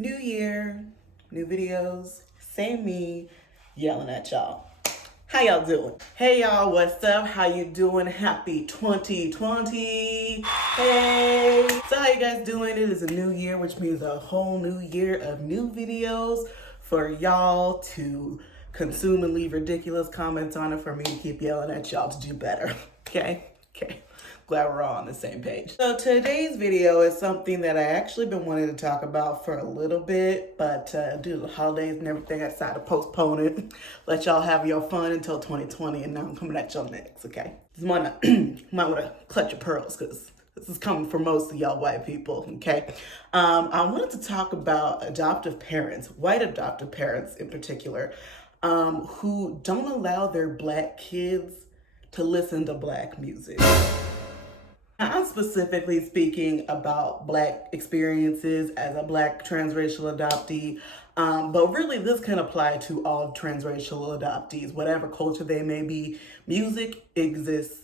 New year, new videos, same me yelling at y'all. How y'all doing? Hey y'all, what's up? How you doing? Happy 2020. Hey. So how you guys doing? It is a new year, which means a whole new year of new videos for y'all to consume and leave ridiculous comments on it for me to keep yelling at y'all to do better. Okay? Okay. Glad we're all on the same page. So today's video is something that I actually been wanting to talk about for a little bit, but due to the holidays and everything, I decided to postpone it. Let y'all have your fun until 2020, and now I'm coming at y'all next, okay? Just might want to clutch your pearls, because this is coming for most of y'all white people, okay? I wanted to talk about adoptive parents, white adoptive parents in particular, who don't allow their black kids to listen to black music. I'm specifically speaking about Black experiences as a Black transracial adoptee, but really this can apply to all transracial adoptees, whatever culture they may be. Music exists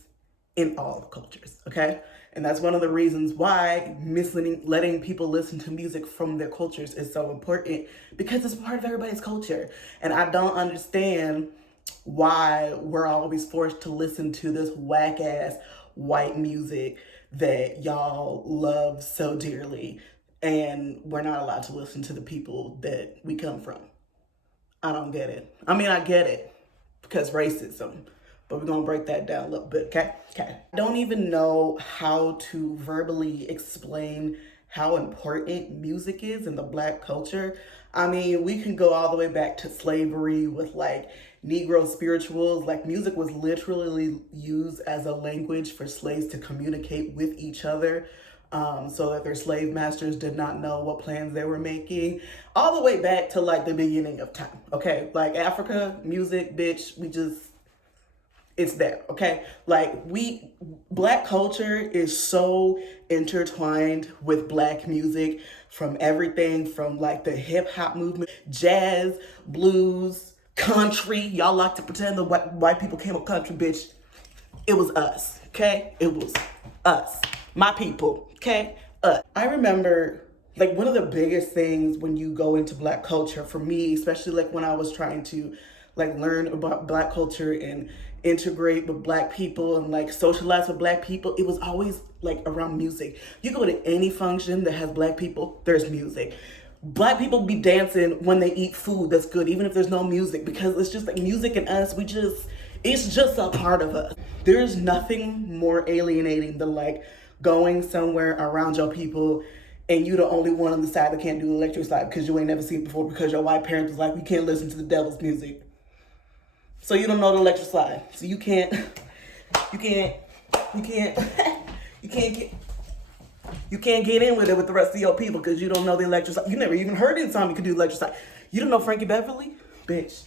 in all cultures, okay? And that's one of the reasons why letting people listen to music from their cultures is so important, because it's part of everybody's culture. And I don't understand why we're always forced to listen to this whack ass white music that y'all love so dearly, and we're not allowed to listen to the people that we come from. I don't get it. I mean, I get it because racism, but we're gonna break that down a little bit, okay? Okay. I don't even know how to verbally explain how important music is in the Black culture. I mean, we can go all the way back to slavery with like Negro spirituals. Like, music was literally used as a language for slaves to communicate with each other, so that their slave masters did not know what plans they were making, all the way back to like the beginning of time, okay? Like Africa, music, bitch, it's there, okay? Like, Black culture is so intertwined with Black music, from everything from like the hip hop movement, jazz, blues, country. Y'all like to pretend the white people came up country, bitch. It was us, okay? It was us, my people, okay? Us. I remember like one of the biggest things when you go into Black culture for me, especially like when I was trying to like learn about Black culture and integrate with Black people and like socialize with Black people, it was always like around music. You go to any function that has Black people, there's music. Black people be dancing when they eat food that's good, even if there's no music, because it's just like music and us, it's just a part of us. There's nothing more alienating than like going somewhere around your people and you the only one on the side that can't do the electric slide because you ain't never seen it before, because your white parents was like, we can't listen to the devil's music. So you don't know the electric slide. So you can't get in with it with the rest of your people because you don't know the electric slide. You never even heard it time you could do electric slide. You don't know Frankie Beverly? Bitch.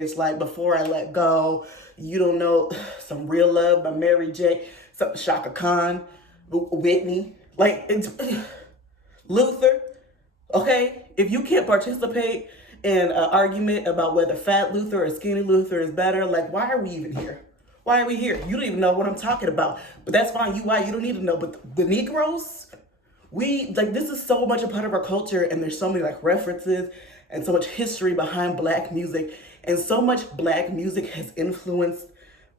It's like Before I Let Go. You don't know Some Real Love by Mary J. Some Shaka Khan, Whitney. Like, it's Luther. Okay? If you can't participate in an argument about whether fat Luther or skinny Luther is better, like, why are we even here? Why are we here? You don't even know what I'm talking about. But that's fine. You white, you don't need to know. But the Negroes, this is so much a part of our culture, and there's so many like references and so much history behind Black music, and so much Black music has influenced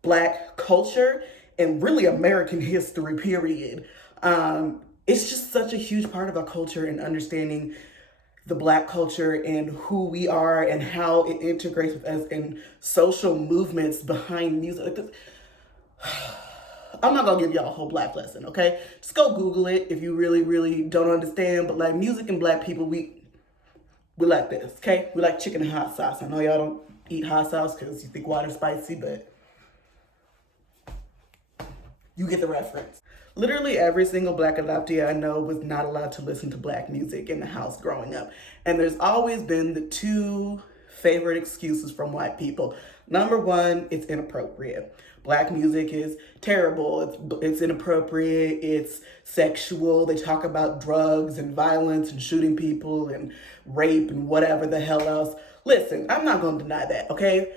Black culture and really American history, period. It's just such a huge part of our culture, and understanding the Black culture and who we are and how it integrates with us in social movements behind music. I'm not gonna give y'all a whole Black lesson, okay? Just go Google it if you really, really don't understand. But like, music and Black people, we like this, okay? We like chicken and hot sauce. I know y'all don't eat hot sauce because you think water's spicy, but you get the reference. Literally every single Black adoptee I know was not allowed to listen to Black music in the house growing up. And there's always been the two favorite excuses from white people. Number one, it's inappropriate. Black music is terrible. It's inappropriate. It's sexual. They talk about drugs and violence and shooting people and rape and whatever the hell else. Listen, I'm not going to deny that, okay?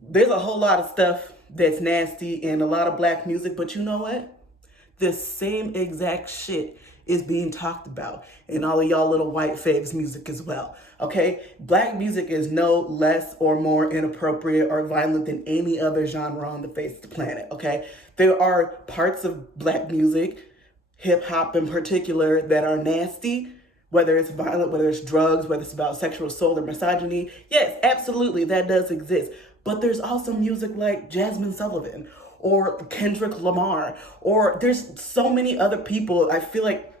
There's a whole lot of stuff that's nasty in a lot of Black music, but you know what? The same exact shit is being talked about in all of y'all little white faves music as well. Okay? Black music is no less or more inappropriate or violent than any other genre on the face of the planet. Okay? There are parts of black music, hip hop in particular, that are nasty, whether it's violent, whether it's drugs, whether it's about sexual assault or misogyny. Yes, absolutely, that does exist. But there's also music like Jasmine Sullivan or Kendrick Lamar, or there's so many other people. I feel like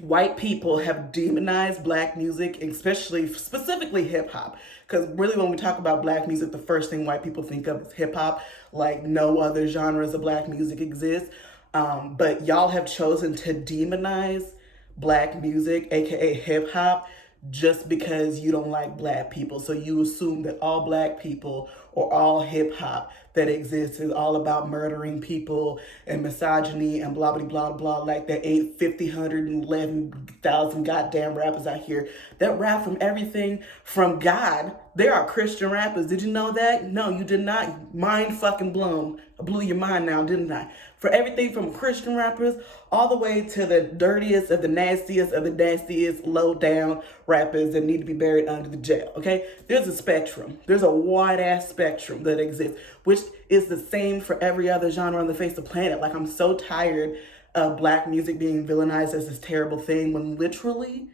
white people have demonized black music, especially specifically hip hop. Because really, when we talk about black music, the first thing white people think of is hip hop. Like no other genres of black music exist. But y'all have chosen to demonize black music, aka hip hop, just because you don't like black people. So you assume that all black people or all hip hop that exists is all about murdering people and misogyny and blah, blah, blah, blah. Like there ain't 111,000 goddamn rappers out here that rap from everything from God. There are Christian rappers. Did you know that? No, you did not. Mind fucking blown. I blew your mind now, didn't I? For everything from Christian rappers all the way to the dirtiest of the nastiest low down rappers that need to be buried under the jail, okay? There's a spectrum. There's a wide ass spectrum that exists, which is the same for every other genre on the face of the planet. Like, I'm so tired of black music being villainized as this terrible thing when literally,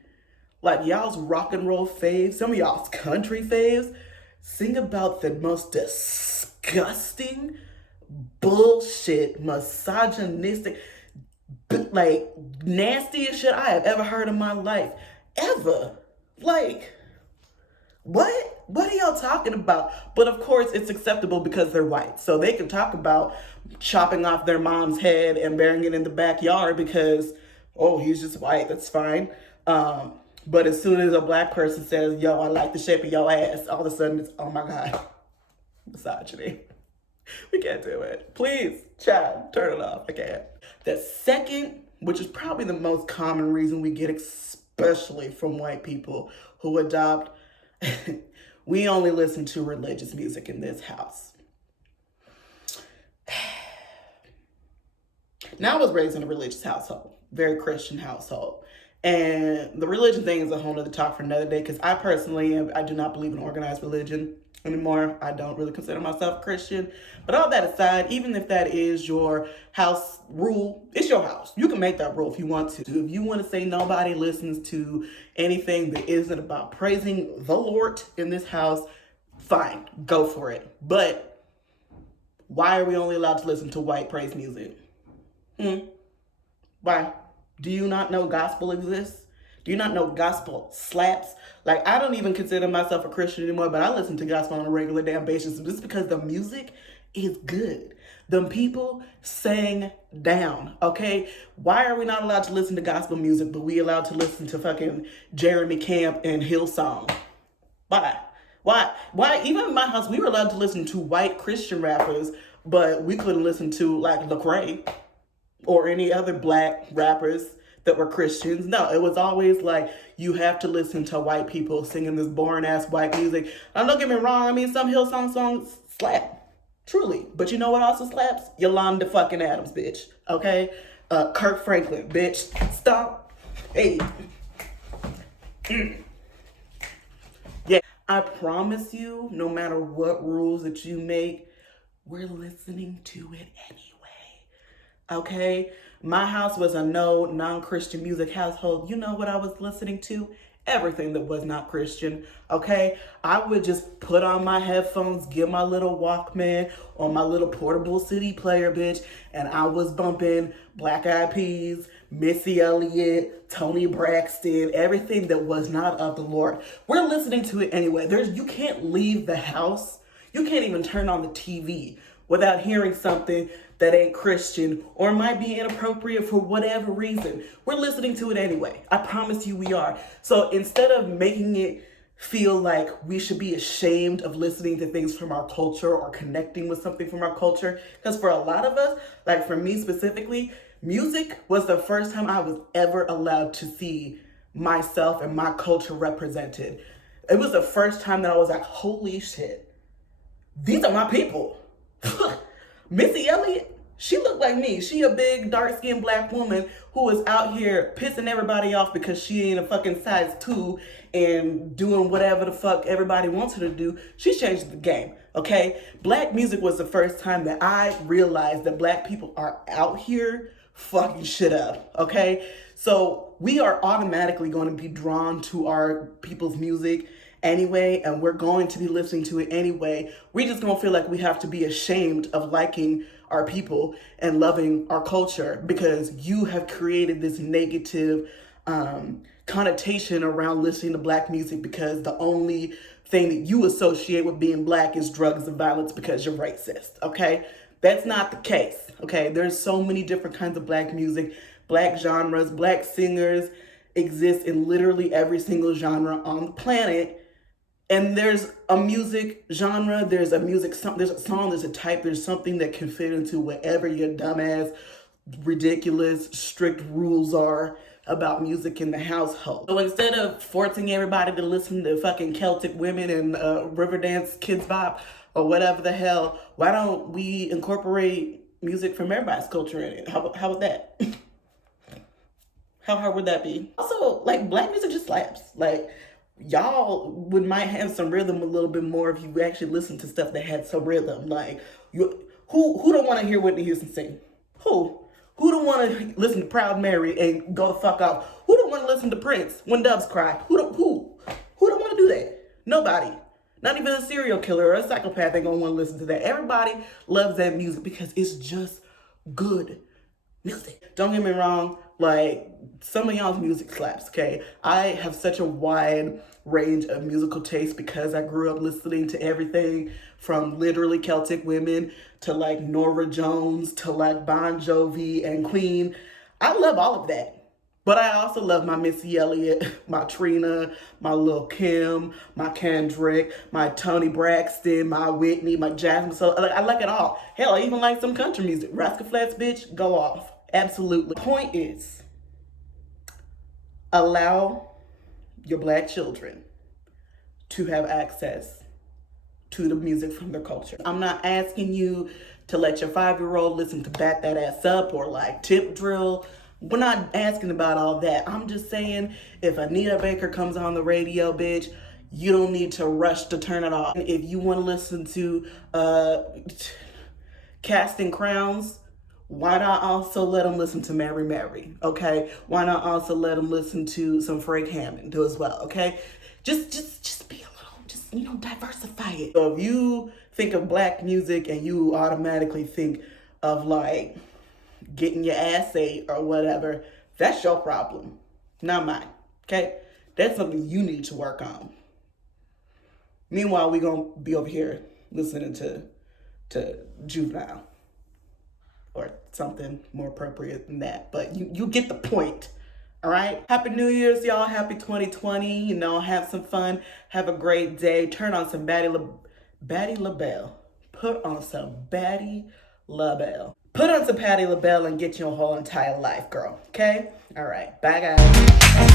like, y'all's rock and roll faves, some of y'all's country faves, sing about the most disgusting, bullshit, misogynistic, like, nastiest shit I have ever heard in my life. Ever. Like, what? What are y'all talking about? But of course, it's acceptable because they're white. So they can talk about chopping off their mom's head and burying it in the backyard because, oh, he's just white. That's fine. But as soon as a black person says, yo, I like the shape of your ass, all of a sudden it's, oh my God, misogyny. We can't do it. Please, Chad, turn it off. I can't. The second, which is probably the most common reason we get, especially from white people who adopt, we only listen to religious music in this house. Now, I was raised in a religious household, very Christian household. And the religion thing is a whole nother talk for another day, because I personally, I do not believe in organized religion anymore. I don't really consider myself Christian. But all that aside, even if that is your house rule, it's your house. You can make that rule if you want to. If you want to say nobody listens to anything that isn't about praising the Lord in this house, fine, go for it. But why are we only allowed to listen to white praise music? Why? Do you not know gospel exists? Do you not know gospel slaps? Like, I don't even consider myself a Christian anymore, but I listen to gospel on a regular damn basis just because the music is good. Them people sang down, okay? Why are we not allowed to listen to gospel music, but we allowed to listen to fucking Jeremy Camp and Hillsong? Why? Why? Even in my house, we were allowed to listen to white Christian rappers, but we couldn't listen to, like, Lecrae or any other black rappers that were Christians. No, it was always like, you have to listen to white people singing this boring ass white music. Now, don't get me wrong, I mean, some Hillsong songs slap, truly. But you know what also slaps? Yolanda fucking Adams, bitch, okay? Kirk Franklin, bitch, stop. Hey. Yeah, I promise you, no matter what rules that you make, we're listening to it anyway. Okay, my house was a no non-Christian music household. You know what I was listening to? Everything that was not Christian. Okay, I would just put on my headphones, get my little Walkman or my little portable CD player, bitch, and I was bumping Black Eyed Peas, Missy Elliott, Toni Braxton, everything that was not of the Lord. We're listening to it anyway. You can't leave the house. You can't even turn on the TV without hearing something that ain't Christian or might be inappropriate for whatever reason. We're listening to it anyway. I promise you we are. So instead of making it feel like we should be ashamed of listening to things from our culture or connecting with something from our culture, because for a lot of us, like for me specifically, music was the first time I was ever allowed to see myself and my culture represented. It was the first time that I was like, holy shit, these are my people. Missy Elliott, She looked like me. She a big, dark-skinned black woman who is out here pissing everybody off because she ain't a fucking size 2 and doing whatever the fuck everybody wants her to do. She changed the game, okay? Black music was the first time that I realized that black people are out here fucking shit up, okay? So we are automatically going to be drawn to our people's music anyway, and we're going to be listening to it anyway. We just gonna feel like we have to be ashamed of liking our people and loving our culture because you have created this negative connotation around listening to black music because the only thing that you associate with being black is drugs and violence because you're racist, okay? That's not the case, okay? There's so many different kinds of black music, black genres, black singers exist in literally every single genre on the planet. And there's a music genre, there's a song, there's a type, there's something that can fit into whatever your dumbass, ridiculous, strict rules are about music in the household. So instead of forcing everybody to listen to fucking Celtic Women and Riverdance Kids Bop or whatever the hell, why don't we incorporate music from everybody's culture in it? How about that? How hard would that be? Also, like, black music just slaps. Like, y'all might have some rhythm a little bit more if you actually listen to stuff that had some rhythm. Like, who don't want to hear Whitney Houston sing? Who don't want to listen to Proud Mary and go the fuck off? Who don't want to listen to Prince When Doves Cry? Who don't want to do that? Nobody. Not even a serial killer or a psychopath ain't gonna want to listen to that. Everybody loves that music because it's just good music. Don't get me wrong, like, some of y'all's music slaps, okay? I have such a wide range of musical taste because I grew up listening to everything from literally Celtic Women to like Norah Jones to like Bon Jovi and Queen. I love all of that. But I also love my Missy Elliott, my Trina, my Lil' Kim, my Kendrick, my Toni Braxton, my Whitney, my Jasmine. So I like it all. Hell, I even like some country music. Rascal Flatts, bitch, go off. Absolutely. Point is, allow your black children to have access to the music from their culture. I'm not asking you to let your 5-year-old listen to Back That Ass Up or like Tip Drill. We're not asking about all that. I'm just saying, if Anita Baker comes on the radio, bitch, you don't need to rush to turn it off. If you want to listen to Casting Crowns, why not also let them listen to Mary Mary, okay? Why not also let them listen to some Frank Hammond as well, okay? Just be a little, just, diversify it. So if you think of black music and you automatically think of like getting your ass ate or whatever, that's your problem, not mine, okay? That's something you need to work on. Meanwhile, we gonna be over here listening to Juvenile or something more appropriate than that, but you get the point, all right? Happy New Year's, y'all. Happy 2020. Have some fun. Have a great day. Turn on some Patti LaBelle. Put on some Patti LaBelle. Put on some Patti LaBelle and get your whole entire life, girl, okay? All right, bye, guys.